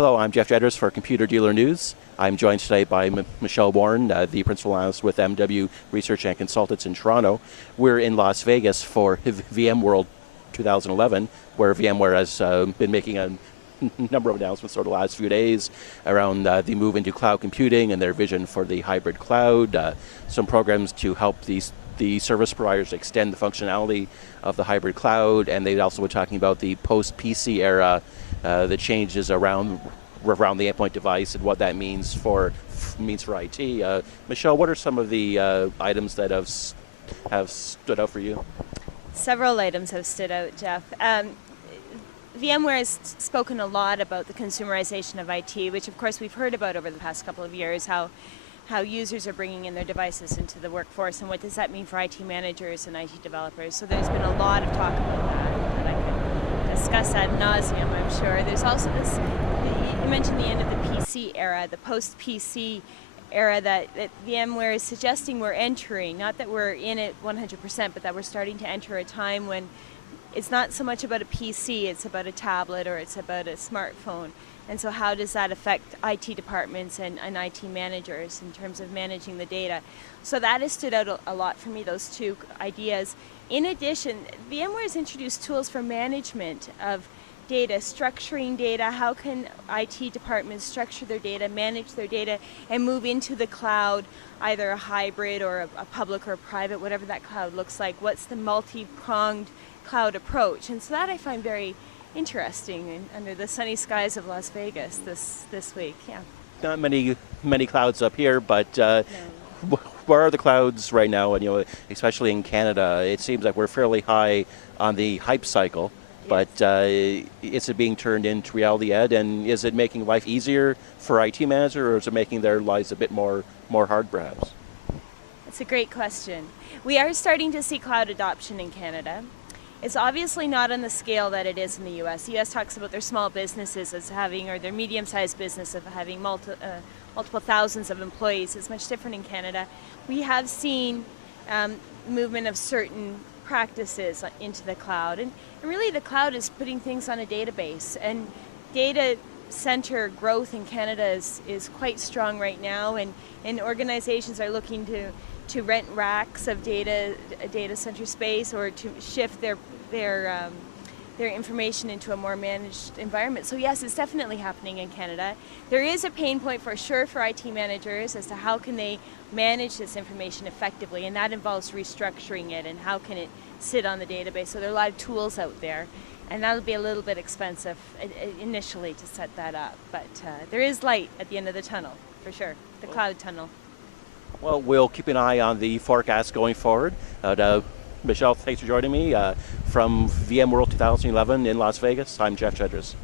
Hello, I'm Jeff Jedras for Computer Dealer News. I'm joined today by Michelle Warren, the principal analyst with MW Research and Consultants in Toronto. We're in Las Vegas for VMworld 2011, where VMware has been making a number of announcements over the last few days around the move into cloud computing and their vision for the hybrid cloud, some programs to help the service providers extend the functionality of the hybrid cloud, and they also were talking about the post-PC era, the changes around the endpoint device and what that means for IT. Michelle, what are some of the items that have stood out for you? Several items have stood out, Jeff. VMware has spoken a lot about the consumerization of IT, which of course we've heard about over the past couple of years, how users are bringing in their devices into the workforce and what does that mean for IT managers and IT developers. So there's been a lot of talk about that I can discuss ad nauseum, I'm sure. There's also this, you mentioned the end of the PC era, the post-PC era that VMware is suggesting we're entering, not that we're in it 100%, but that we're starting to enter a time when it's not so much about a PC, it's about a tablet or it's about a smartphone. And so how does that affect IT departments and IT managers in terms of managing the data? So that has stood out a lot for me, those two ideas. In addition, VMware has introduced tools for management of data, structuring data. How can IT departments structure their data, manage their data, and move into the cloud, either a hybrid or a public or a private, whatever that cloud looks like. What's the multi-pronged cloud approach? And so that I find very interesting under the sunny skies of Las Vegas this week. Yeah. Not many clouds up here, but No. where are the clouds right now? And especially in Canada, it seems like we're fairly high on the hype cycle. Yes. But is it being turned into reality yet? And is it making life easier for IT managers, or is it making their lives a bit more hard, perhaps? That's a great question. We are starting to see cloud adoption in Canada. It's obviously not on the scale that it is in the US. The US talks about their small businesses as having, or their medium-sized business of having multiple thousands of employees. It's much different in Canada. We have seen movement of certain practices into the cloud. And really the cloud is putting things on a database. And data center growth in Canada is quite strong right now. And organizations are looking to rent racks of data center space or to shift their information into a more managed environment. So yes, it's definitely happening in Canada. There is a pain point for sure for IT managers as to how can they manage this information effectively, and that involves restructuring it and how can it sit on the database. So there are a lot of tools out there, and that'll be a little bit expensive initially to set that up. But there is light at the end of the tunnel, for sure, the cloud tunnel. Well, we'll keep an eye on the forecast going forward. Michelle, thanks for joining me. From VMworld 2011 in Las Vegas, I'm Jeff Jedras.